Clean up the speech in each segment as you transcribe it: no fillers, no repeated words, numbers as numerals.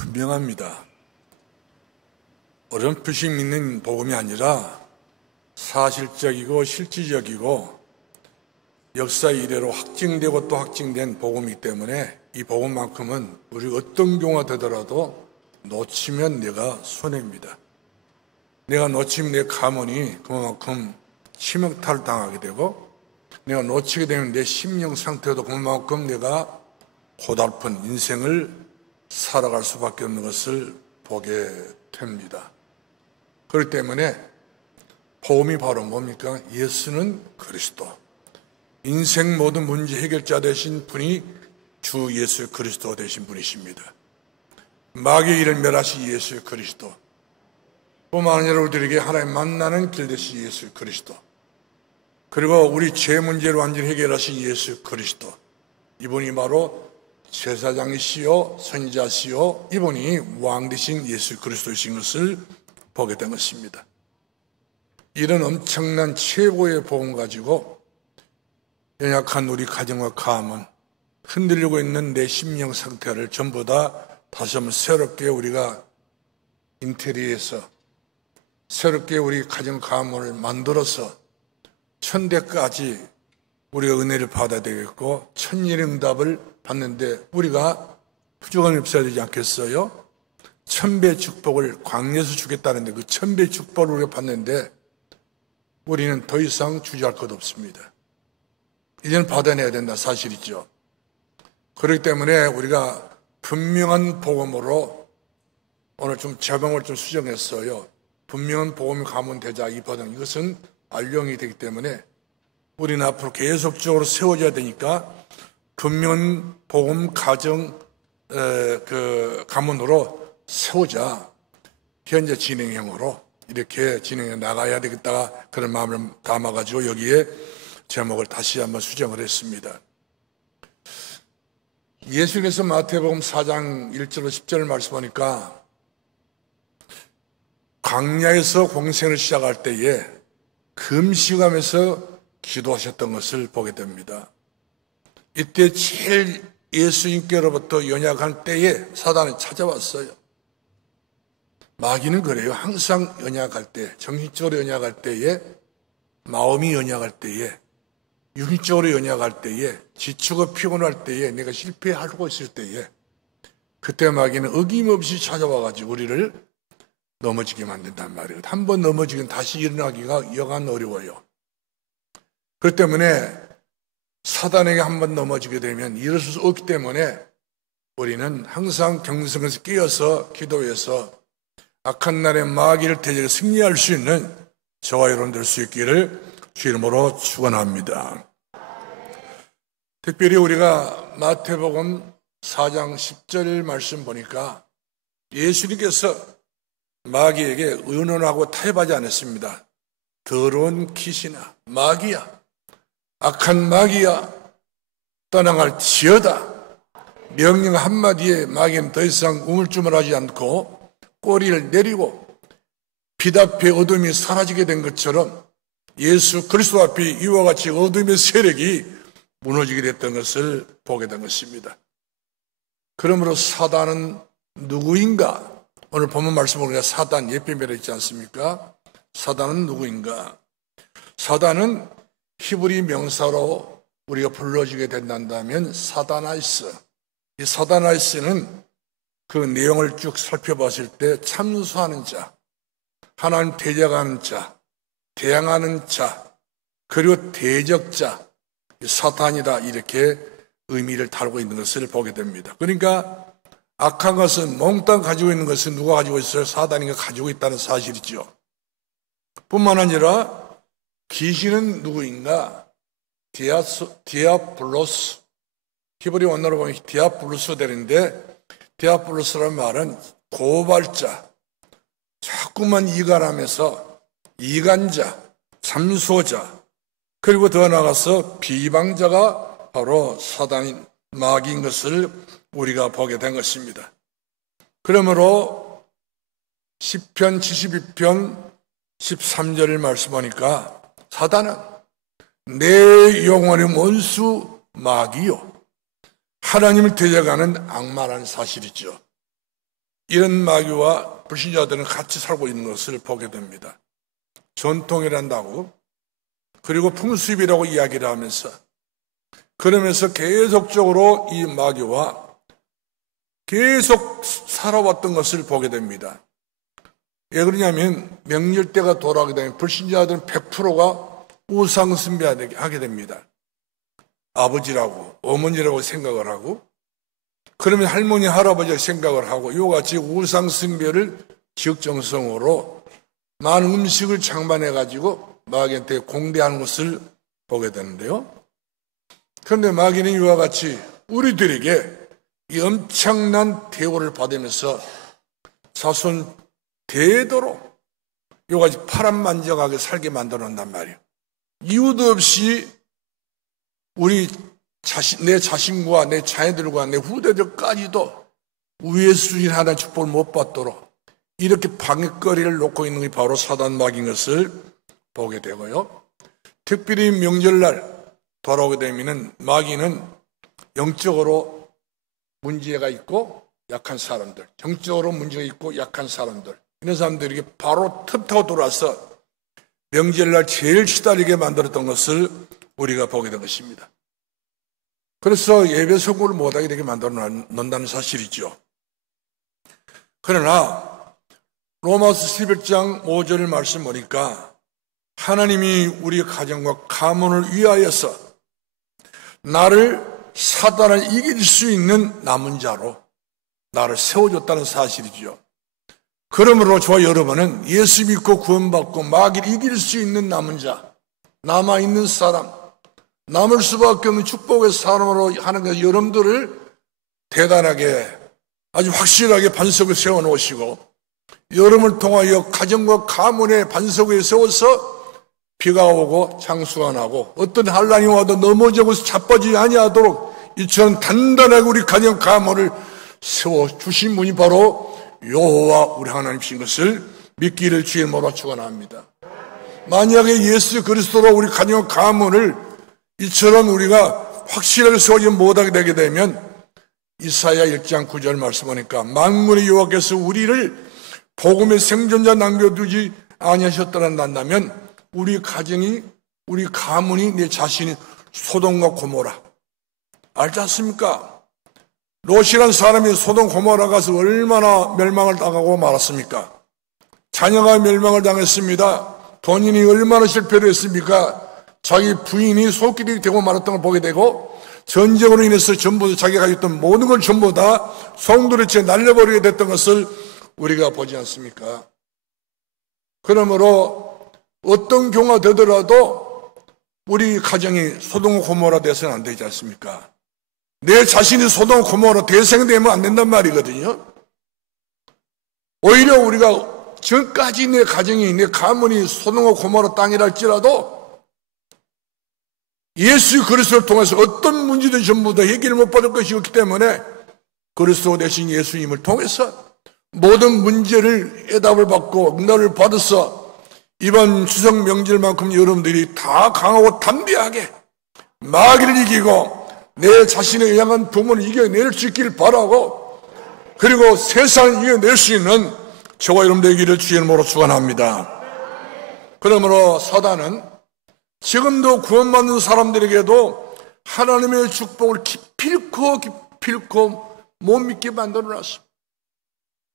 분명합니다. 어렴풋이 믿는 복음이 아니라 사실적이고 실질적이고 역사 이래로 확증되고 또 확증된 복음이기 때문에 이 복음만큼은 우리 어떤 경우가 되더라도 놓치면 내가 손해입니다. 내가 놓치면 내 가문이 그만큼 치명타를 당하게 되고, 내가 놓치게 되면 내 심령 상태도 그만큼 내가 고달픈 인생을 살아갈 수밖에 없는 것을 보게 됩니다. 그렇기 때문에 복음이 바로 뭡니까? 예수는 그리스도, 인생 모든 문제 해결자 되신 분이 주 예수 그리스도 되신 분이십니다. 마귀의 일을 멸하신 예수 그리스도, 뿐만 아니라 우리들에게 하나님 만나는 길 되신 예수 그리스도, 그리고 우리 죄 문제를 완전히 해결하신 예수 그리스도, 이분이 바로 제사장이시요 선지자시요 이분이 왕 되신 예수 그리스도이신 것을 보게 된 것입니다. 이런 엄청난 최고의 복음 가지고 연약한 우리 가정과 가문, 흔들리고 있는 내 심령 상태를 전부 다 다시 한번 새롭게 우리가 인테리어에서 새롭게 우리 가정 가문을 만들어서 천대까지 우리가 은혜를 받아야 되겠고, 천일의 응답을 받는데 우리가 부족함이 없어야 되지 않겠어요? 천배 축복을 광야에서 주겠다는데 그 천배 축복을 우리가 받는데 우리는 더 이상 주저할 것 없습니다. 이제는 받아내야 된다 사실이죠. 그렇기 때문에 우리가 분명한 복음으로 오늘 좀 제목을 좀 수정했어요. 분명한 복음이 가면 되자. 이 버전, 이것은 알령이 되기 때문에 우리는 앞으로 계속적으로 세워져야 되니까 분명한 복음 가정 가문으로 세우자. 현재 진행형으로 이렇게 진행해 나가야 되겠다, 그런 마음을 담아가지고 여기에 제목을 다시 한번 수정을 했습니다. 예수님께서 마태복음 4장 1절로 10절을 말씀하니까 광야에서 공생을 시작할 때에 금식하면서 기도하셨던 것을 보게 됩니다. 이때 제일 예수님께로부터 연약한 때에 사단이 찾아왔어요. 마귀는 그래요. 항상 연약할 때, 정신적으로 연약할 때에, 마음이 연약할 때에, 육신적으로 연약할 때에, 지치고 피곤할 때에, 내가 실패하고 있을 때에, 그때 마귀는 어김없이 찾아와가지고 우리를 넘어지게 만든단 말이에요. 한 번 넘어지면 다시 일어나기가 여간 어려워요. 그렇기 때문에 사단에게 한 번 넘어지게 되면 일어설 수 없기 때문에 우리는 항상 경성에서 끼어서 기도해서 악한 날에 마귀를 대적해 승리할 수 있는 저와 여러분 될 수 있기를 주 이름으로 축원합니다. 특별히 우리가 마태복음 4장 10절 말씀 보니까 예수님께서 마귀에게 의논하고 타협하지 않았습니다. 더러운 귀신아, 마귀야, 악한 마귀야, 떠나갈지어다. 명령 한마디에 마귀는 더 이상 우물쭈물하지 않고 꼬리를 내리고 빛 앞에 어둠이 사라지게 된 것처럼 예수 그리스도 앞에 이와 같이 어둠의 세력이 무너지게 됐던 것을 보게 된 것입니다. 그러므로 사단은 누구인가? 오늘 본문 말씀을 우리가 사단 예표명을 했지 않습니까? 사단은 누구인가? 사단은 히브리 명사로 우리가 불러주게 된다면 사다나이스. 이 사다나이스는 그 내용을 쭉 살펴봤을 때 참수하는 자, 하나님 대적하는 자, 대항하는 자, 그리고 대적자, 사탄이다, 이렇게 의미를 다루고 있는 것을 보게 됩니다. 그러니까 악한 것은 몽땅 가지고 있는 것은 누가 가지고 있어요? 사단이가 가지고 있다는 사실이죠. 뿐만 아니라 귀신은 누구인가? 디아블로스. 히브리 원어로 보면 디아블로스 되는데, 디아블로스라는 말은 고발자, 자꾸만 이간하면서 이간자, 참소자, 그리고 더 나아가서 비방자가 바로 사단인 마귀인 것을 우리가 보게 된 것입니다. 그러므로 시편 72편 13절을 말씀하니까 사단은 내 영혼의 원수 마귀요, 하나님을 대적하는 악마라는 사실이죠. 이런 마귀와 불신자들은 같이 살고 있는 것을 보게 됩니다. 전통이란다고, 그리고 풍습이라고 이야기를 하면서, 그러면서 계속적으로 이 마귀와 계속 살아왔던 것을 보게 됩니다. 왜 그러냐면 명절 때가 돌아오게 되면 불신자들은 100%가 우상 숭배하게 됩니다. 아버지라고 어머니라고 생각을 하고, 그러면 할머니 할아버지라고 생각을 하고, 이와 같이 우상 숭배를 지역정성으로 많은 음식을 장만해 가지고 마귀한테 공대하는 것을 보게 되는데요. 그런데 마귀는 이와 같이 우리들에게 이 엄청난 대우를 받으면서 자손 대대로 이와 같이 파란만장하게 살게 만들어 놓는단 말이에요. 이유도 없이 내 자신과 내 자녀들과 내 후대들까지도 우애 수준 하나의 축복을 못 받도록 이렇게 방해거리를 놓고 있는 게 바로 사단 마귀인 것을 보게 되고요. 특별히 명절날 돌아오게 되면 마귀는 영적으로 문제가 있고 약한 사람들, 정적으로 문제가 있고 약한 사람들, 이런 사람들에게 바로 틈타고 들어와서 명절날 제일 시달리게 만들었던 것을 우리가 보게 된 것입니다. 그래서 예배 성공을 못하게 되게 만들어 놓는다는 사실이죠. 그러나 로마서 11장 5절 말씀 보니까 하나님이 우리 가정과 가문을 위하여서 나를 사단을 이길 수 있는 남은 자로 나를 세워줬다는 사실이죠. 그러므로 저와 여러분은 예수 믿고 구원받고 마귀를 이길 수 있는 남은 자, 남아있는 사람, 남을 수밖에 없는 축복의 사람으로 하는 것, 여러분들을 대단하게 아주 확실하게 반석을 세워놓으시고 여러분을 통하여 가정과 가문의 반석을 세워서 비가 오고 장수가 나고 어떤 환란이 와도 넘어지고 자빠지지 아니하도록 이처럼 단단하게 우리 가정 가문을 세워주신 분이 바로 여호와 우리 하나님이신 것을 믿기를 주의 이름으로 축원합니다. 만약에 예수 그리스도로 우리 가정 가문을 이처럼 우리가 확실하게 세우지 못하게 되게 되면 이사야 1장 9절 말씀 보니까 만군의 여호와께서 우리를 복음의 생존자 남겨두지 아니하셨더란다면 우리 가정이, 우리 가문이, 내 자신이 소돔과 고모라. 알지 않습니까? 롯이란 사람이 소돔 고모라 가서 얼마나 멸망을 당하고 말았습니까? 자녀가 멸망을 당했습니다. 본인이 얼마나 실패를 했습니까? 자기 부인이 손길이 되고 말았던 걸 보게 되고 전쟁으로 인해서 전부 자기가 가졌던 모든 걸 전부 다 성도를 채 날려버리게 됐던 것을 우리가 보지 않습니까? 그러므로 어떤 경우가 되더라도 우리 가정이 소돔 고모라 돼서는 안 되지 않습니까? 내 자신이 소돔 고모라 대생되면 안 된단 말이거든요. 오히려 우리가 전까지 내 가정이, 내 가문이 소돔 고모라 땅이랄지라도 예수 그리스도를 통해서 어떤 문제든 전부 다 해결을 못 받을 것이었기 때문에 그리스도 대신 예수님을 통해서 모든 문제를 해답을 받고 응답을 받아서 이번 추석 명절만큼 여러분들이 다 강하고 담대하게 마귀를 이기고 내 자신의 향한 부모를 이겨낼 수 있기를 바라고, 그리고 세상을 이겨낼 수 있는 저와 여러분들 되기를 주의 이름으로 축원합니다. 그러므로 사단은 지금도 구원받는 사람들에게도 하나님의 축복을 기필코 못 믿게 만들어놨습니다.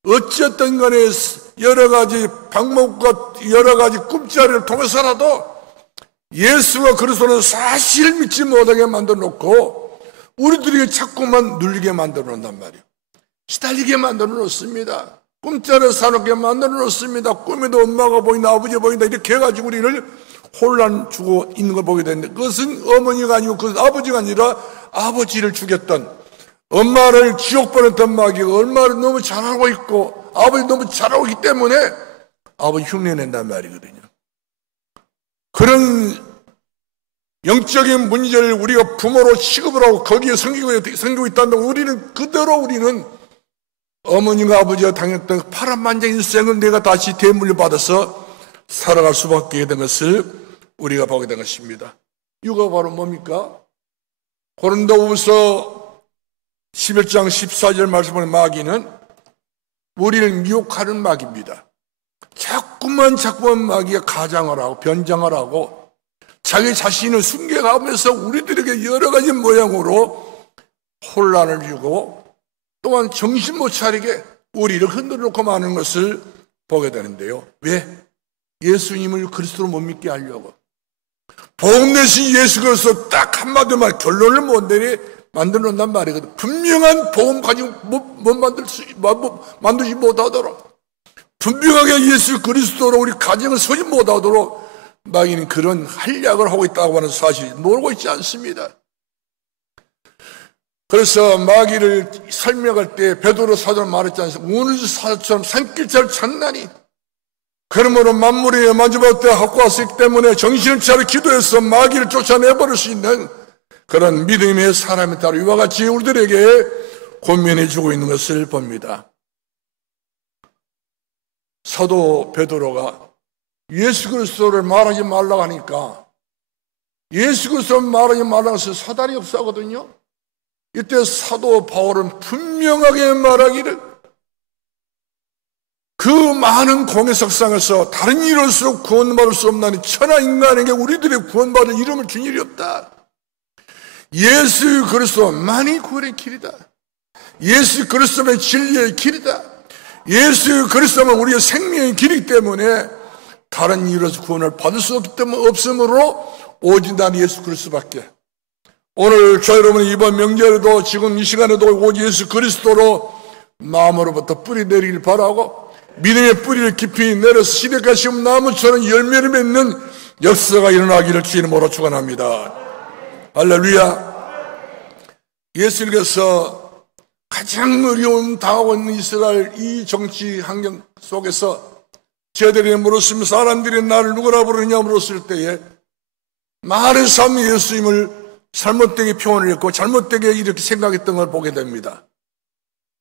어쨌든 간에 여러 가지 방법과 여러 가지 꿈자리를 통해서라도 예수와 그리스도는 사실 믿지 못하게 만들어 놓고 우리들이 자꾸만 눌리게 만들어 놓는단 말이에요. 시달리게 만들어 놓습니다. 꿈자리를 사놓게 만들어 놓습니다. 꿈에도 엄마가 보인다, 아버지가 보인다, 이렇게 해가지고 우리를 혼란 주고 있는 걸 보게 되는데, 그것은 어머니가 아니고 그것은 아버지가 아니라 아버지를 죽였던, 엄마를 지옥 보냈던 마귀가 얼마나 너무 잘하고 있고 아버지 너무 잘하고 있기 때문에 아버지 흉내낸단 말이거든요. 그런 영적인 문제를 우리가 부모로 취급을 하고 거기에 섬기고 있다면 우리는 어머니가 아버지가 당했던 파란만장 인생을 내가 다시 되물려받아서 살아갈 수밖에 된 것을 우리가 보게 된 것입니다. 이유가 바로 뭡니까? 고린도후서 11장 14절 말씀을 마귀는 우리를 미혹하는 마귀입니다. 자꾸만 마귀가 가장을 하고 변장을 하고 자기 자신을 숨겨가면서 우리들에게 여러 가지 모양으로 혼란을 주고 또한 정신 못 차리게 우리를 흔들어 놓고 마는 것을 보게 되는데요. 왜? 예수님을 그리스도로 못 믿게 하려고. 복음 대신 예수 그리스도 딱 한마디만 결론을 못 내리 만들어 놓는단 말이거든. 분명한 복음 가지고 만들지 못하도록, 분명하게 예수 그리스도로 우리 가정을 서지 못하도록 마귀는 그런 한략을 하고 있다고 하는 사실이 모르고 있지 않습니다. 그래서 마귀를 설명할 때 베드로 사도는 말했지 않습니까? 우는 사자처럼 산길처럼 찾나니, 그러므로 만물에 만져볼 때 갖고 왔기 때문에 정신을 차려 기도해서 마귀를 쫓아내버릴 수 있는 그런 믿음의 사람이 따로 이와 같이 우리들에게 권면해 주고 있는 것을 봅니다. 사도 베드로가 예수 그리스도를 말하지 말라고 하니까, 예수 그리스도를 말하지 말라고 해서 사단이 없어하거든요. 이때 사도 바울은 분명하게 말하기를, 그 많은 공의 석상에서 다른 이로서 구원받을 수 없나니 천하 인간에게 우리들의 구원받을 이름을 준 일이 없다. 예수 그리스도만이 구원의 길이다. 예수 그리스도만 진리의 길이다. 예수 그리스도만 우리의 생명의 길이기 때문에 다른 이로서 구원을 받을 수 없기 때문에 없으므로 오직 난 예수 그리스도밖에. 오늘 저 여러분이 이번 명절에도 지금 이 시간에도 오직 예수 그리스도로 마음으로부터 뿌리 내리길 바라고, 믿음의 뿌리를 깊이 내려서 시대가 지금 나무처럼 열매를 맺는 역사가 일어나기를 주의 이름으로 축원합니다. 할렐루야. 예수님께서 가장 어려움 당하고 있는 이스라엘 이 정치 환경 속에서 저들이 물었으면 사람들이 나를 누구라 부르느냐 물었을 때에 많은 사람이 예수님을 잘못되게 표현을 했고 잘못되게 이렇게 생각했던 걸 보게 됩니다.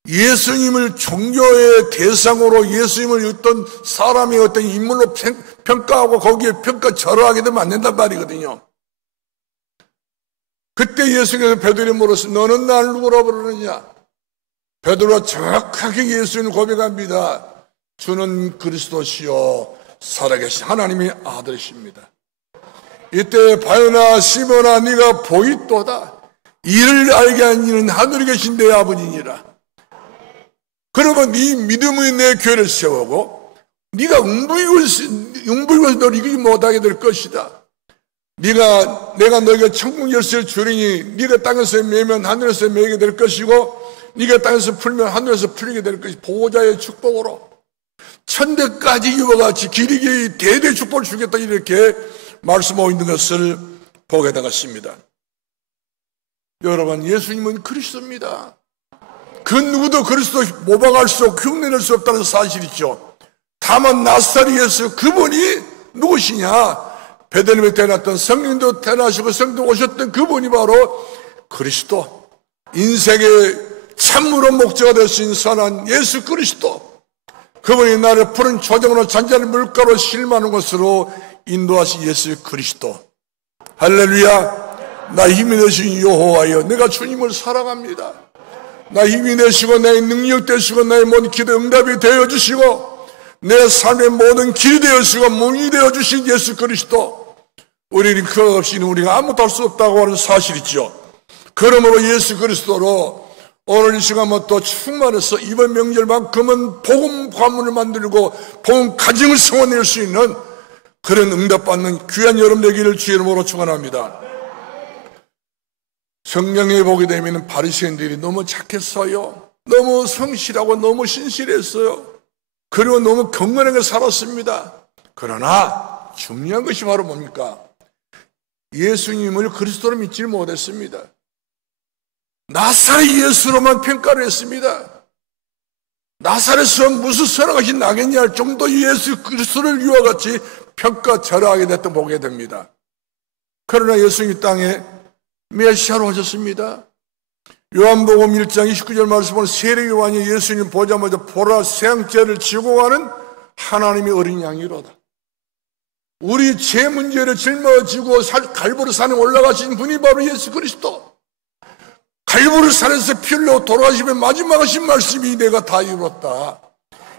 예수님을 종교의 대상으로, 예수님을 어떤 사람의 어떤 인물로 평가하고 거기에 평가절하하게 되면 안 된단 말이거든요. 그때 예수님께서 베드로에게 물었어요. 너는 나를 누구라 부르느냐? 베드로가 정확하게 예수님을 고백합니다. 주는 그리스도시요 살아계신 하나님의 아들이십니다. 이때 바요나 시몬아 네가 보이도다. 이를 알게 한 이는 하늘에 계신 내 아버지니라. 그러면 네 믿음의 내 교회를 세우고 네가 웅불고서 너를 이기지 못하게 될 것이다. 내가 너에게 천국 열쇠를 주리니 네가 땅에서 매면 하늘에서 매게 될 것이고 네가 땅에서 풀면 하늘에서 풀리게 될 것이 보호자의 축복으로 천대까지 이와 같이 길이게 대대 축복을 주겠다 이렇게 말씀하고 있는 것을 보게 되었습니다. 여러분, 예수님은 그리스도입니다. 그 누구도 그리스도 모방할 수 없고 흉내낼 수 없다는 사실이죠. 다만 나사렛 예수 그분이 누구시냐? 베들레헴에 태어났던 성령도 태어나시고 성도 오셨던 그분이 바로 그리스도, 인생의 참으로 목적가 되신 선한 예수 그리스도, 그분이 나를 푸른 초정으로 잔잔한 물가로 실망하는 것으로 인도하신 예수 그리스도. 할렐루야. 나 힘이 되신 여호와여, 내가 주님을 사랑합니다. 나 힘이 되시고 나의 능력 되시고 나의 모든 기도 응답이 되어주시고 내 삶의 모든 길이 되어주시고 문이 되어주신 예수 그리스도, 우리는 그 없이는 우리가 아무것도 할 수 없다고 하는 사실이죠. 그러므로 예수 그리스도로 오늘 이 시간은 또 충만해서 이번 명절만큼은 복음 관문을 만들고 복음 가정을 세워낼 수 있는 그런 응답받는 귀한 여러분 되기를 주의 이름으로 축원합니다. 성경에 보게 되면 바리새인들이 너무 착했어요. 너무 성실하고 너무 신실했어요. 그리고 너무 경건하게 살았습니다. 그러나 중요한 것이 바로 뭡니까? 예수님을 그리스도로 믿지 못했습니다. 나사렛 예수로만 평가를 했습니다. 나사렛에서 무슨 선악이 나겠냐 할 정도 예수 그리스도를 이와 같이 평가절하하게 됐던 보게 됩니다. 그러나 예수님이 땅에 메시아로 오셨습니다. 요한복음 1장 29절 말씀은 세례 요한이 예수님 보자마자 보라 세상죄를 지고 가는 하나님의 어린 양이로다. 우리 죄 문제를 짊어지고 갈보리 산에 올라가신 분이 바로 예수 그리스도. 갈보리 산에서 피 흘려 돌아가시면 마지막 하신 말씀이 내가 다 이뤘다.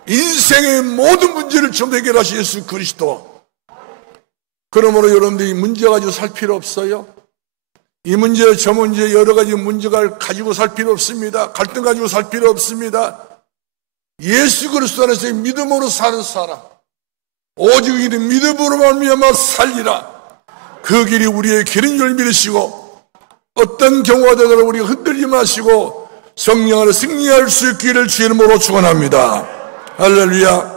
인생의 모든 문제를 전부 해결하신 예수 그리스도. 그러므로 여러분들이 문제 가지고 살 필요 없어요. 이 문제 저 문제 여러 가지 문제를 가지고 살 필요 없습니다. 갈등 가지고 살 필요 없습니다. 예수 그리스도 안에서 믿음으로 사는 사람, 오직 이는 믿음으로 말미암아 살리라. 그 길이 우리의 길인 줄 믿으시고 어떤 경우가 되더라도 우리가 흔들리지 마시고 성령 안에 승리할 수 있기를 주의 이름으로 축원합니다. 할렐루야.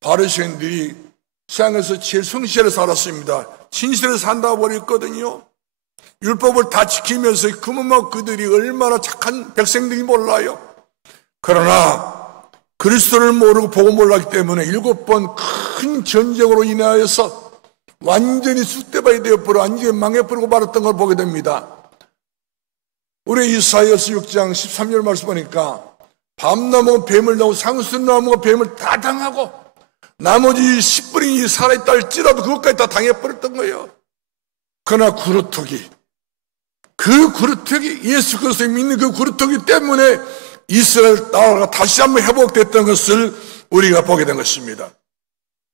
바리새인들이 세상에서 제일 성실하게 살았습니다. 진실에 산다고 버렸거든요. 율법을 다 지키면서 그만 그들이 얼마나 착한 백성들이 몰라요. 그러나 그리스도를 모르고 보고 몰랐기 때문에 7번 큰 전쟁으로 인하여서 완전히 쑥대밭이 되어버려 완전히 망해버리고 말았던 걸 보게 됩니다. 우리 이사야서 6장 13절 말씀 보니까 밤나무가 뱀을 나고 상수나무가 뱀을 다 당하고 나머지 10분이 살아있다 할지라도 그것까지 다 당해버렸던 거예요. 그러나 그 구루터기 예수 그리스도를 믿는 그 구루터기 때문에 이스라엘 나라가 다시 한번 회복됐던 것을 우리가 보게 된 것입니다.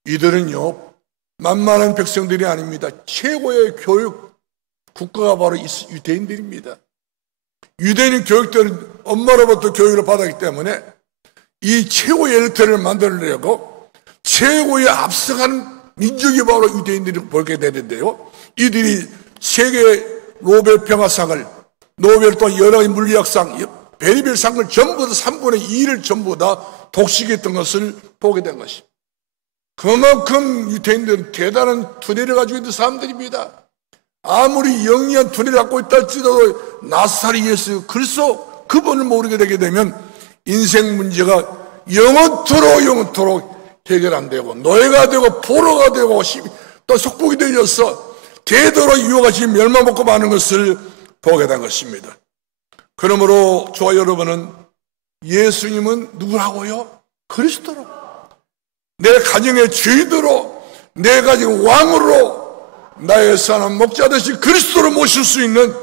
이들은요 만만한 백성들이 아닙니다. 최고의 교육 국가가 바로 유대인들입니다. 유대인 교육들은 엄마로부터 교육을 받았기 때문에 이 최고의 엘리트를 만들려고 최고의 앞서가는 민족이 바로 유대인들이 보게 되는데요. 이들이 세계 노벨 평화상을, 노벨 또 여러 가지 물리학상, 별의별 상을 전부 다 3분의 2를 전부 다 독식했던 것을 보게 된 것입니다. 그만큼 유대인들은 대단한 두뇌를 가지고 있는 사람들입니다. 아무리 영리한 두뇌를 갖고 있다 할지라도 나사렛 예수 그리스도 그분을 모르게 되게 되면 인생 문제가 영원토록 해결 안 되고 노예가 되고 포로가 되고 또 속국이 되어서 대대로 유혹하시 멸망먹고 마는 것을 보게 된 것입니다. 그러므로 저와 여러분은 예수님은 누구라고요? 그리스도로, 내 가정의 주인으로, 내 가정 왕으로, 나의 사람 목자 되신 그리스도로 모실 수 있는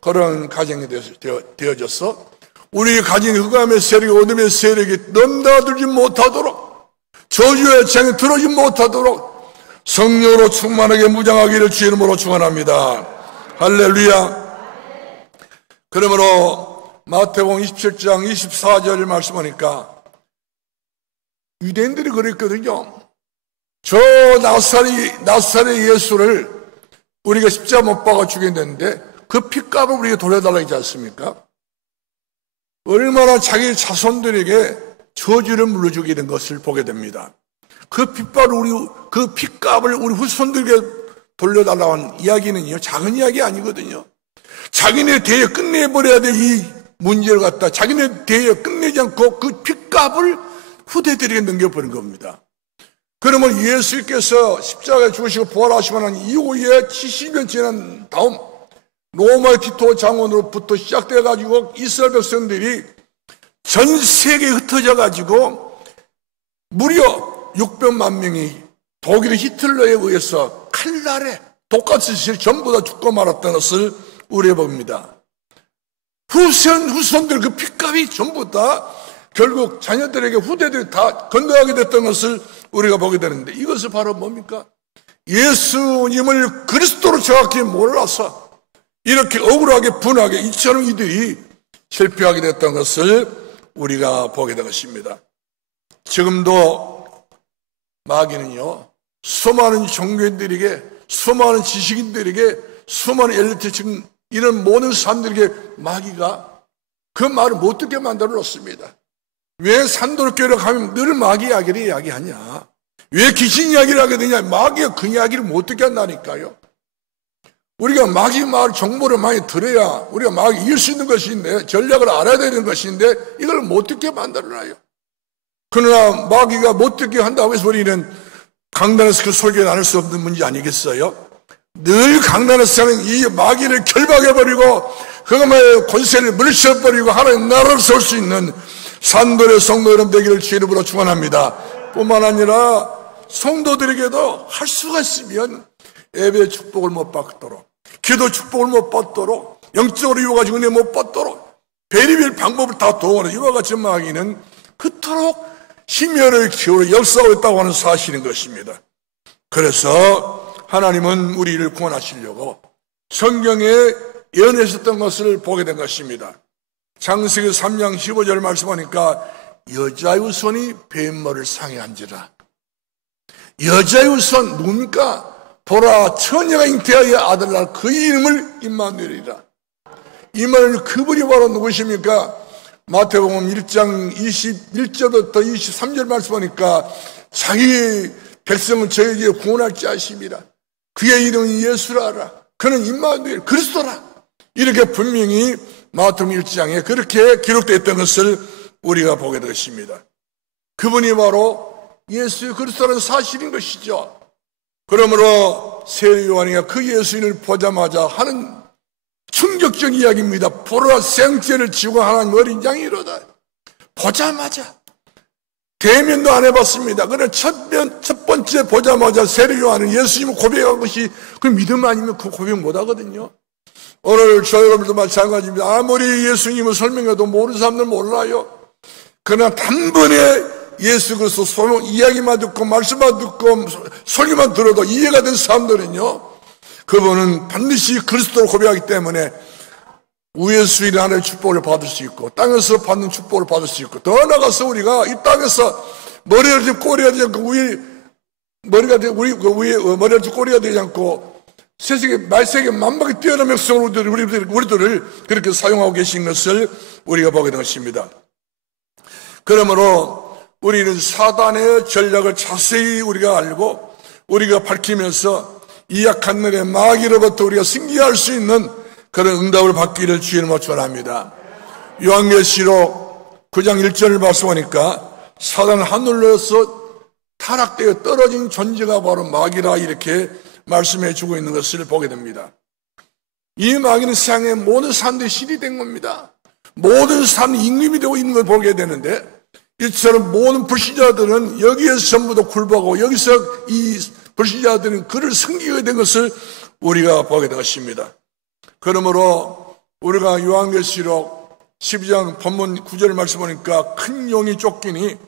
그런 가정이 되어져서 우리 가정의 흑암의 세력이 어둠의 세력이 넘나들지 못하도록 저주의 창에 들어오지 못하도록 성령으로 충만하게 무장하기를 주의 이름으로 축원합니다. 할렐루야. 그러므로 마태복음 27장 24절 말씀하니까 유대인들이 그랬거든요. 저 나사렛 예수를 우리가 십자가 못 박아 죽였는데 그 핏값을 우리에게 돌려달라고 하지 않습니까? 얼마나 자기 자손들에게 저주를 물려주게 된 것을 보게 됩니다. 그 핏값을 우리 후손들에게 돌려달라고 하는 이야기는요, 작은 이야기 아니거든요. 자기네 대에 끝내버려야 될 이 문제를 갖다 자기네 대에 끝내지 않고 그 핏값을 후대들에게 넘겨버린 겁니다. 그러면 예수께서 십자가에 죽으시고 부활하시고 난 이후에 70년 지난 다음 로마의 티토 장군으로부터 시작돼가지고 이스라엘 백성들이 전 세계에 흩어져가지고 무려 600만 명이 독일의 히틀러에 의해서 칼날에 독가스실 전부 다 죽고 말았던 것을 우리가 봅니다. 후손들 그 핏값이 전부 다 결국 자녀들에게 후대들이 다 건너가게 됐던 것을 우리가 보게 되는데 이것은 바로 뭡니까? 예수님을 그리스도로 정확히 몰라서 이렇게 억울하게 분하게 이처럼 이들이 실패하게 됐던 것을 우리가 보게 된 것입니다. 지금도 마귀는요, 수많은 종교인들에게, 수많은 지식인들에게, 수많은 엘리트층 이런 모든 사람들에게 마귀가 그 말을 못 듣게 만들어 놓습니다. 왜 산도교회를 가면 늘 마귀 이야기를 이야기하냐? 왜 귀신 이야기를 하게 되냐? 마귀가 그 이야기를 못 듣게 한다니까요. 우리가 마귀 말 정보를 많이 들어야 우리가 마귀 이길 수 있는 것인데, 전략을 알아야 되는 것인데 이걸 못 듣게 만들어놔요. 그러나 마귀가 못 듣게 한다고 해서 우리는 강단에서 그 설교 나눌 수 없는 문제 아니겠어요? 늘 강단에서는 이 마귀를 결박해버리고 그것만의 권세를 물리쳐버리고 하나님 나라를 세울 수 있는 산돌의 성도 여러분 되기를 주의 이름으로 축원합니다. 뿐만 아니라 성도들에게도 할 수가 있으면 예배 축복을 못 받도록, 기도 축복을 못 받도록, 영적으로 유혹하지 은혜 못 받도록 별의별 방법을 다 동원해. 이와 같이 마귀는 그토록 심혈을 기울여 역사하고 하는 사실인 것입니다. 그래서 하나님은 우리를 구원하시려고 성경에 예언하셨던 것을 보게 된 것입니다. 창세기 3장 15절 말씀하니까 여자의 손이 뱀머리를 상해한지라. 여자의 손 누굽니까? 보라 처녀가 잉태하여 아들 낳을 그 이름을 임마누엘이라. 임마누엘 그분이 바로 누구십니까? 마태복음 1장 21절부터 23절 말씀하니까 자기 백성은 저에게 구원할 자심이라. 그의 이름은 예수라라. 그는 임마누엘 그리스도라. 이렇게 분명히 마태복음 1장에 그렇게 기록되어 있던 것을 우리가 보게 되었습니다. 그분이 바로 예수 그리스도라는 사실인 것이죠. 그러므로 세례 요한이가 그 예수님을 보자마자 하는 충격적 이야기입니다. 보라 생체를 지고 하나님 어린 양이 이르다. 보자마자 대면도 안 해봤습니다. 그러나 첫 번째 보자마자 세례 요한은 예수님을 고백한 것이 그 믿음 아니면 그 고백 못 하거든요. 오늘 저 여러분도 마찬가지입니다. 아무리 예수님을 설명해도 모르는 사람들은 몰라요. 그러나 단번에 예수 그리스도 소명 이야기만 듣고 말씀만 듣고 설교만 들어도 이해가 된 사람들은요, 그분은 반드시 그리스도를 고백하기 때문에 위에서 일하는 하나님의 축복을 받을 수 있고 땅에서 받는 축복을 받을 수 있고, 더 나아가서 우리가 이 땅에서 머리가 되지 꼬리가 되지 않고 머리가 되지 꼬리가 되지 않고 세상에 말세계 만박이 뛰어난 백성으로 우리들을 그렇게 사용하고 계신 것을 우리가 보게 된 것입니다. 그러므로 우리는 사단의 전략을 자세히 우리가 알고 우리가 밝히면서 이 약한 날에 마귀로부터 우리가 승리할 수 있는 그런 응답을 받기를 주님으로 축원합니다. 요한계시록 9장 1절을 말씀하니까 사단은 하늘로서 타락되어 떨어진 존재가 바로 마귀라 이렇게 말씀해 주고 있는 것을 보게 됩니다. 이 마귀는 세상의 모든 사람들이 신이 된 겁니다. 모든 사람이 임금이 되고 있는 걸 보게 되는데, 이처럼 모든 불신자들은 여기에서 전부 다 굴복하고 여기서 이 불신자들은 그를 섬기게 된 것을 우리가 보게 된 것입니다. 그러므로 우리가 요한계시록 12장 본문 9절 말씀하니까 큰 용이 쫓기니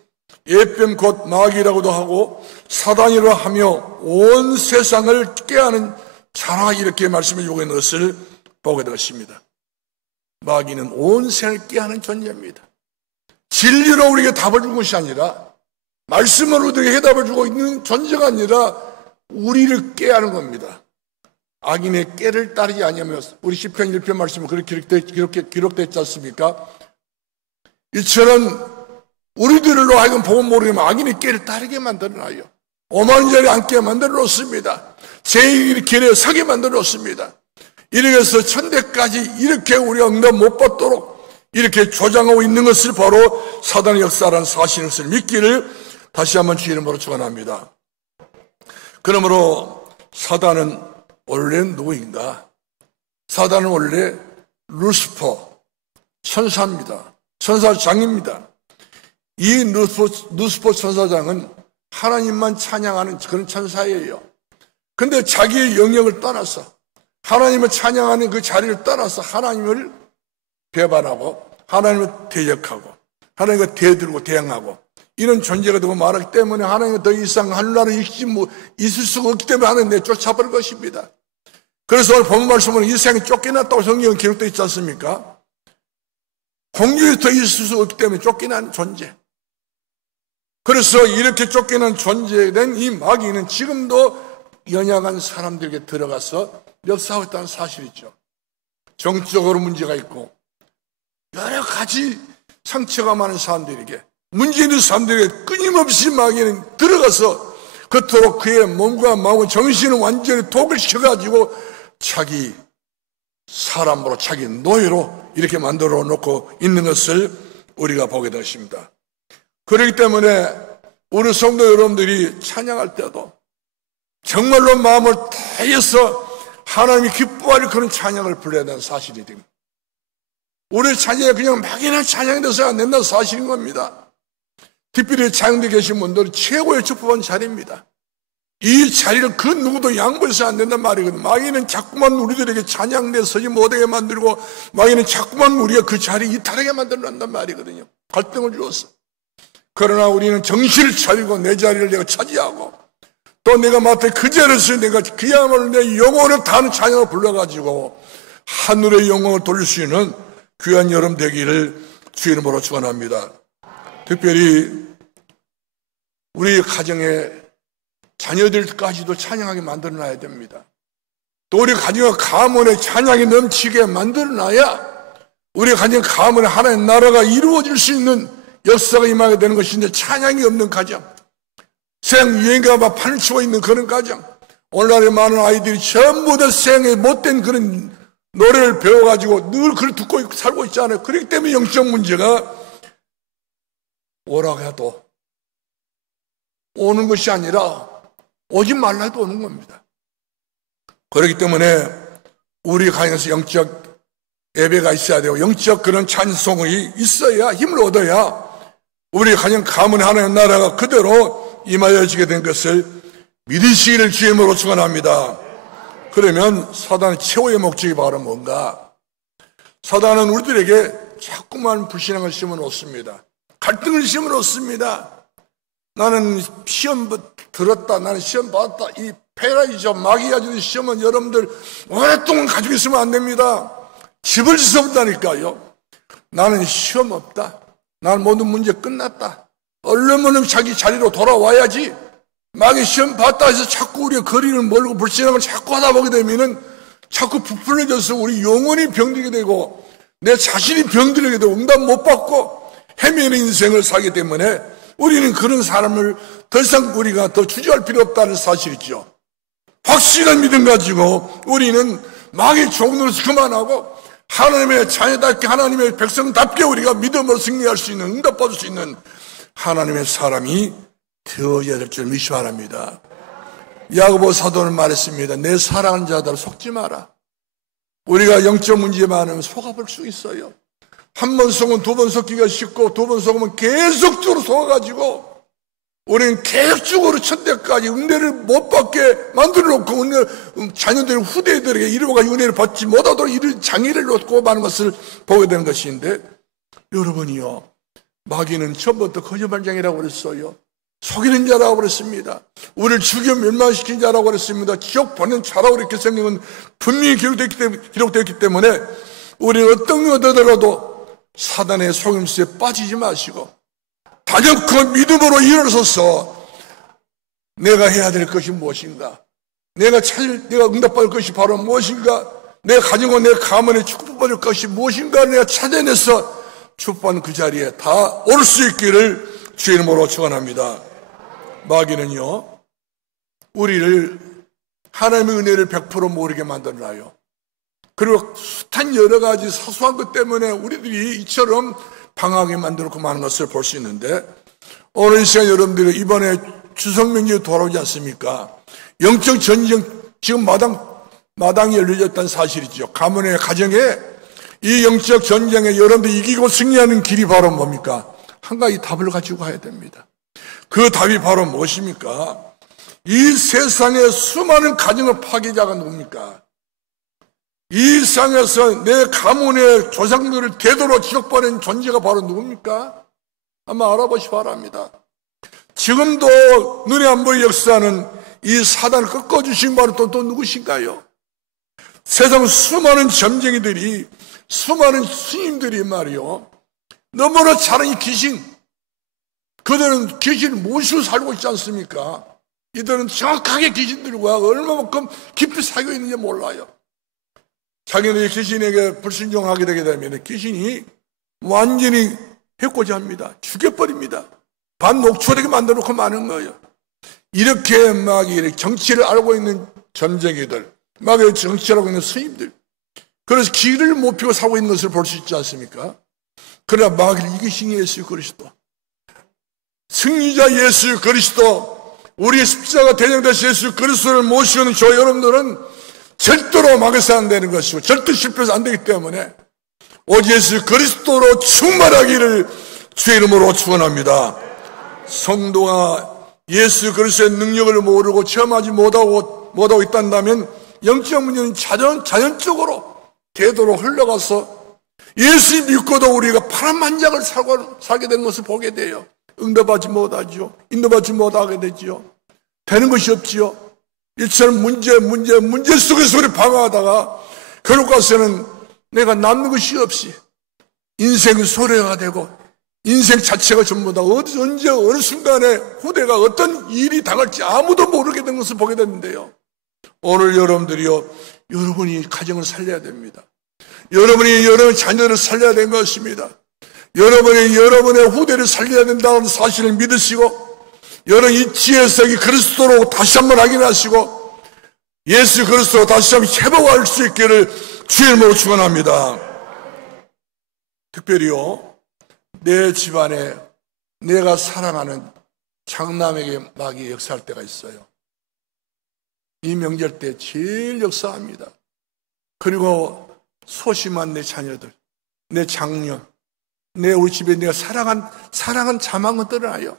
예뱀 곧 마귀라고도 하고 사단이라 하며 온 세상을 깨하는 자라 이렇게 말씀해 주고 있는 것을 보게 된 것입니다. 마귀는 온 세상을 깨하는 존재입니다. 진리로 우리에게 답을 준 것이 아니라 말씀으로 우리에게 해답을 주고 있는 존재가 아니라 우리를 깨하는 겁니다. 악인의 깨를 따르지 아니하며, 우리 시편 1편 말씀은 그렇게 기록되어 있지 않습니까? 이처럼 우리들로 하여금 복음 모르면 악인의 깨를 따르게 만들어놔요. 오만 자리 앉게 만들어 놓습니다. 제 길에 서게 만들어 놓습니다. 이렇게 해서 천대까지 이렇게 우리가 응답 못 받도록 이렇게 조장하고 있는 것을 바로 사단의 역사라는 사실을 믿기를 다시 한번 주의 이름으로 축원합니다. 그러므로 사단은 원래 누구인가? 사단은 원래 루시퍼, 천사입니다. 천사장입니다. 이 루시퍼 천사장은 하나님만 찬양하는 그런 천사예요. 근데 자기의 영역을 떠나서 하나님을 찬양하는 그 자리를 떠나서 하나님을 배반하고 하나님을 대적하고 하나님과 대들고 대항하고 이런 존재가 되고 말하기 때문에 하나님은 더 이상 하늘나라에 있을 수가 없기 때문에 하나님 내쫓아버릴 것입니다. 그래서 오늘 본문 말씀은 이 세상에 쫓겨났다고 성경은 기록되어 있지 않습니까? 공중에 더 있을 수 없기 때문에 쫓겨난 존재. 그래서 이렇게 쫓겨난 존재된 이 마귀는 지금도 연약한 사람들에게 들어가서 역사하고 있다는 사실이죠. 정치적으로 문제가 있고 여러 가지 상처가 많은 사람들에게, 문제 있는 사람들에게 끊임없이 마귀는 들어가서 그토록 그의 몸과 마음과 정신을 완전히 독을 시켜가지고 자기 사람으로, 자기 노예로 이렇게 만들어 놓고 있는 것을 우리가 보게 되십니다. 그렇기 때문에 우리 성도 여러분들이 찬양할 때도 정말로 마음을 다해서 하나님이 기뻐할 그런 찬양을 불러야 되는 사실이 됩니다. 우리 찬양이 그냥 막연한 찬양이 돼서야 안 된다는 사실인 겁니다. 특별히 찬양대 계신 분들은 최고의 축복한 자리입니다. 이 자리를 그 누구도 양보해서 안 된단 말이거든요. 마귀는 자꾸만 우리들에게 찬양대 서지 못하게 만들고, 마귀는 자꾸만 우리가 그 자리 이탈하게 만들어낸단 말이거든요. 갈등을 주었어. 그러나 우리는 정신을 차리고 내 자리를 내가 차지하고 또 내가 맡은 그 자리에서 내가 그야말로 내 영혼을 다하는 찬양을 불러가지고 하늘의 영광을 돌릴 수 있는 귀한 여름 되기를 주의 이름으로 축원합니다. 특별히 우리 가정의 자녀들까지도 찬양하게 만들어놔야 됩니다. 또 우리 가정의 가문에 찬양이 넘치게 만들어놔야 우리 가정의 가문에 하나님의 나라가 이루어질 수 있는 역사가 임하게 되는 것인데, 찬양이 없는 가정, 세상 유행가 막 판치고 있는 그런 가정, 오늘날의 많은 아이들이 전부 다 세상에 못된 그런 노래를 배워가지고 늘 그걸 듣고 살고 있잖아요. 그렇기 때문에 영적 문제가 오라고 해도 오는 것이 아니라 오지 말라 해도 오는 겁니다. 그렇기 때문에 우리 가정에서 영적 예배가 있어야 되고 영적 그런 찬송이 있어야 힘을 얻어야 우리 가정 가문의 하나님 나라가 그대로 임하여지게 된 것을 믿으시기를 주의 이름으로 축원합니다. 그러면 사단의 최후의 목적이 바로 뭔가? 사단은 우리들에게 자꾸만 불신앙을 심어놓습니다. 갈등을 심어놓습니다. 나는 시험 들었다, 나는 시험 받았다. 이 페라이죠, 마귀가 주는 시험은 여러분들 오랫동안 가지고 있으면 안 됩니다. 집을 수 없다니까요. 나는 시험 없다, 나는 모든 문제 끝났다, 얼른 자기 자리로 돌아와야지. 마귀 시험 봤다 해서 자꾸 우리가 거리를 멀고 불신앙을 자꾸 하다 보게 되면은 자꾸 부풀려져서 우리 영혼이 병들게 되고 내 자신이 병들게 되고 응답 못 받고 헤매는 인생을 살기 때문에 우리는 그런 사람을 더 이상 우리가 더 주저할 필요 없다는 사실이죠. 확실한 믿음 가지고 우리는 마귀의 종로에서 그만하고 하나님의 자녀답게, 하나님의 백성답게 우리가 믿음으로 승리할 수 있는, 응답받을 수 있는 하나님의 사람이 되어야 될 줄 믿으시 바랍니다. 야고보 사도는 말했습니다. 내 사랑하는 자들 속지 마라. 우리가 영적 문제 많으면 속아볼 수 있어요. 한 번 속으면 두 번 속기가 쉽고 두 번 속으면 계속적으로 속아가지고 우리는 계속적으로 천대까지 은혜를 못 받게 만들어놓고 자녀들 후대들에게 이루어가 은혜를 받지 못하도록 이를 장애를 놓고 마는 것을 보게 되는 것인데, 여러분이요, 마귀는 처음부터 거짓말장이라고 그랬어요. 속이는 자라고 그랬습니다. 우리를 죽여 멸망시킨 자라고 그랬습니다. 지옥 보낸 자라고 그렇게 성경은 분명히 기록되었기 때문에 우리는 어떤 것 얻어더라도 사단의 속임수에 빠지지 마시고 단연코 믿음으로 일어서서 내가 해야 될 것이 무엇인가, 내가 응답받을 것이 바로 무엇인가, 내 가정과 내 가문에 축복받을 것이 무엇인가 내가 찾아내서 축복받는 그 자리에 다 올 수 있기를 주의 이름으로 축원합니다. 마귀는요, 우리를 하나님의 은혜를 100% 모르게 만들어놔요. 그리고 숱한 여러 가지 사소한 것 때문에 우리들이 이처럼 방황하게 만들고 많은 것을 볼 수 있는데, 오늘 이 시간 여러분들이 이번에 추석 명절이 돌아오지 않습니까? 영적 전쟁 지금 마당이 열려졌다는 사실이죠. 가문의 가정에 이 영적 전쟁에 여러분들이 이기고 승리하는 길이 바로 뭡니까? 한 가지 답을 가지고 가야 됩니다. 그 답이 바로 무엇입니까? 이 세상에 수많은 가정의 파괴자가 누굽니까? 이 세상에서 내 가문의 조상들을 대도로 지옥보낸 존재가 바로 누굽니까? 한번 알아보시 바랍니다. 지금도 눈에 안 보이는 역사는 이 사단을 꺾어주신 바로 또 누구신가요? 세상 수많은 점쟁이들이, 수많은 스님들이 말이요, 너무나 잘하는 귀신, 그들은 귀신을 모시고 살고 있지 않습니까? 이들은 정확하게 귀신들과 얼마만큼 깊이 사귀어 있는지 몰라요. 자기는 귀신에게 불순종하게 되게 되면 귀신이 완전히 해코지합니다. 죽여버립니다. 반녹초되게 만들어놓고 마는 거예요. 이렇게 막 정치를 알고 있는 점쟁이들, 막 정치를 알고 있는 스님들, 그래서 길을 못 피고 살고 있는 것을 볼 수 있지 않습니까? 그러나 마귀를 이기신 예수 그리스도, 승리자 예수 그리스도, 우리의 십자가 대장되신 예수 그리스도를 모시는 저 여러분들은 절대로 막아서 안 되는 것이고 절대 실패해서 안 되기 때문에 오직 예수 그리스도로 충만하기를 주의 이름으로 축원합니다. 성도가 예수 그리스도의 능력을 모르고 체험하지 못하고 있다면 영적 문제는 자연적으로 대도로 흘러가서 예수 믿고도 우리가 파란만장을 살게 된 것을 보게 돼요. 응답하지 못하죠. 인도받지 못하게 되죠. 되는 것이 없지요. 이처럼 문제 속에서 우리 방황하다가 결국 가서는 내가 남는 것이 없이 인생의 소래가 되고 인생 자체가 전부 다 언제 어느 순간에 후대가 어떤 일이 당할지 아무도 모르게 된 것을 보게 되는데요. 오늘 여러분들이요, 여러분이 가정을 살려야 됩니다. 여러분이 여러분 자녀를 살려야 되는 것입니다. 여러분이 여러분의 후대를 살려야 된다는 사실을 믿으시고 여러분 이 지혜석이 그리스도로 다시 한번 확인하시고 예수 그리스도로 다시 한번 회복할 수 있기를 주의 이름으로 축원합니다. 특별히요, 내 집안에 내가 사랑하는 장남에게 마귀 역사할 때가 있어요. 이 명절 때 제일 역사합니다. 그리고 소심한 내 자녀들, 내 장녀, 내 우리 집에 내가 사랑한 자망은 떠나요.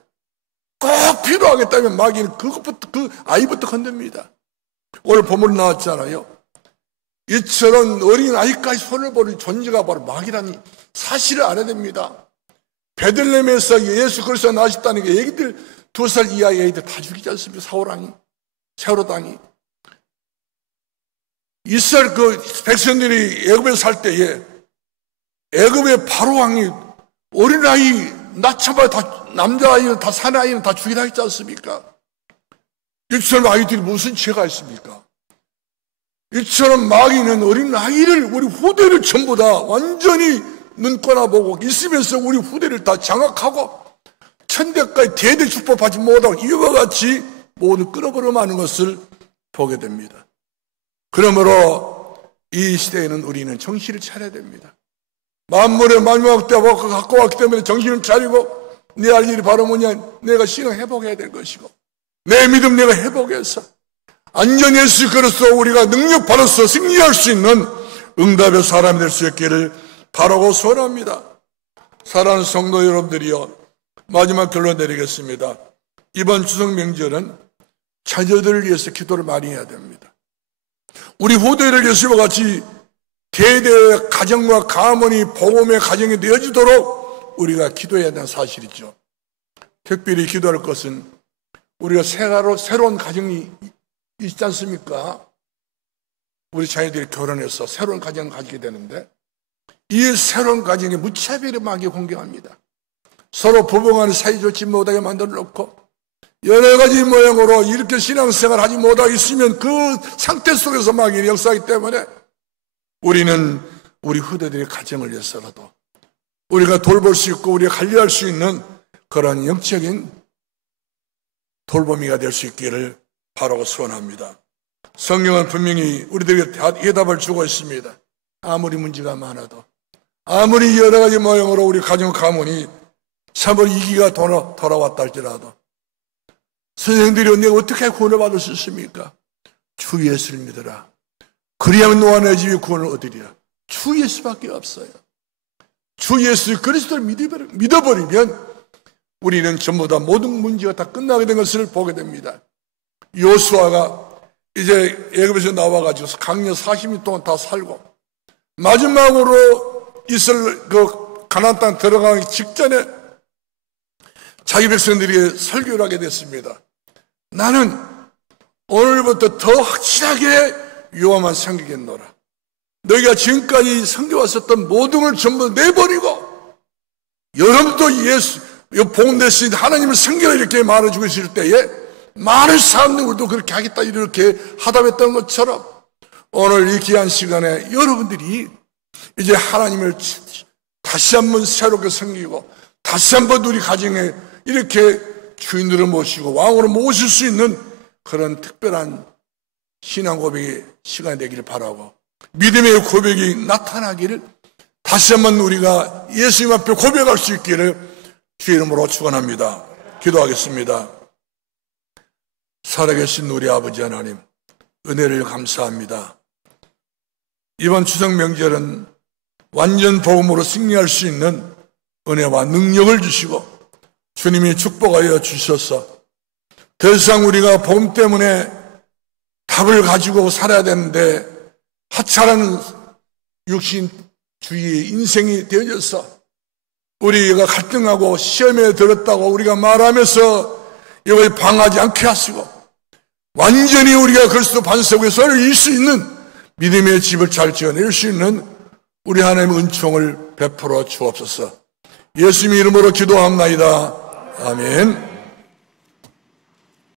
꼭 필요하겠다면 마귀는 그것부터 그 아이부터 건듭니다. 오늘 본문 나왔잖아요. 이처럼 어린 아이까지 손을 버릴 존재가 바로 마귀라는 사실을 알아야 됩니다. 베들레헴에서 예수 그리스도가 나셨다는 게 애기들 2살 이하의 애기들 다 죽이지 않습니까? 사울왕이, 세월호 당이. 이스라엘 그 백성들이 애굽에 살 때에 애굽의 바로왕이 어린아이 낳자마자 다 남자아이는 다 사내아이는 다 죽이라 했지 않습니까? 이처럼 아이들이 무슨 죄가 있습니까? 이처럼 마귀는 어린아이를 우리 후대를 전부 다 완전히 눈꺼나 보고 있으면서 우리 후대를 다 장악하고 천대까지 대대 축복받지 못하고 이와 같이 모두 끌어버려 마는 것을 보게 됩니다. 그러므로 이 시대에는 우리는 정신을 차려야 됩니다. 만물의 마지막 때와 갖고 왔기 때문에 정신을 차리고 내 할 일이 바로 뭐냐, 내가 신앙 회복해야 될 것이고 내 믿음 내가 회복해서 안전 예수 그리스도 우리가 능력 받아서 승리할 수 있는 응답의 사람이 될 수 있기를 바라고 소원합니다. 사랑하는 성도 여러분들이요, 마지막 결론 내리겠습니다. 이번 추석 명절은 자녀들을 위해서 기도를 많이 해야 됩니다. 우리 후대를 위해서 같이 대대 가정과 가문이 복음의 가정이 되어지도록 우리가 기도해야 되는 사실이죠. 특별히 기도할 것은 우리가 새로운 가정이 있지 않습니까? 우리 자녀들이 결혼해서 새로운 가정을 가지게 되는데 이 새로운 가정에 무차별의 마귀 공격합니다. 서로 부부간에 사이 좋지 못하게 만들어 놓고 여러 가지 모양으로 이렇게 신앙생활 하지 못하고 있으면 그 상태 속에서 마귀는 역사하기 때문에 우리는 우리 후대들의 가정을 위해서라도 우리가 돌볼 수 있고 우리가 관리할 수 있는 그런 영적인 돌보미가 될 수 있기를 바라고 소원합니다. 성경은 분명히 우리들에게 해답을 주고 있습니다. 아무리 문제가 많아도 아무리 여러 가지 모양으로 우리 가정 가문이 참으로 이기가 돌아왔다 할지라도 선생님들이 내가 어떻게 구원을 받을 수 있습니까? 주 예수를 믿어라. 그리하면 너와 내 집이 구원을 얻으리라. 주 예수밖에 없어요. 주 예수 그리스도를 믿어버리면 우리는 전부 다 모든 문제가 다 끝나게 된 것을 보게 됩니다. 요수아가 이제 애굽에서 나와가지고 강년 40년 동안 다 살고 마지막으로 이스라엘 그 가나안 땅 들어가기 직전에 자기 백성들에게 설교를 하게 됐습니다. 나는 오늘부터 더 확실하게 여호와만 섬기겠노라. 너희가 지금까지 섬겨왔었던 모든 걸 전부 내버리고 여러분도 예수 복음 대신 하나님을 섬기라 이렇게 말해주고 있을 때에 많은 사람들도 그렇게 하겠다 이렇게 하답했던 것처럼 오늘 이 귀한 시간에 여러분들이 이제 하나님을 다시 한번 새롭게 섬기고 다시 한번 우리 가정에 이렇게 주인으로 모시고 왕으로 모실 수 있는 그런 특별한 신앙 고백의 시간이 되기를 바라고 믿음의 고백이 나타나기를 다시 한번 우리가 예수님 앞에 고백할 수 있기를 주의 이름으로 축원합니다. 기도하겠습니다. 살아계신 우리 아버지 하나님, 은혜를 감사합니다. 이번 추석 명절은 완전 복음으로 승리할 수 있는 은혜와 능력을 주시고 주님이 축복하여 주셔서 더 이상 우리가 복음 때문에 답을 가지고 살아야 되는데 하찮은 육신주의의 인생이 되어져서 우리가 갈등하고 시험에 들었다고 우리가 말하면서 이걸 방하지 않게 하시고 완전히 우리가 그리스도 반석 위에서 일 수 있는 믿음의 집을 잘 지어낼 수 있는 우리 하나님의 은총을 베풀어 주옵소서. 예수님 이름으로 기도합나이다. 아멘.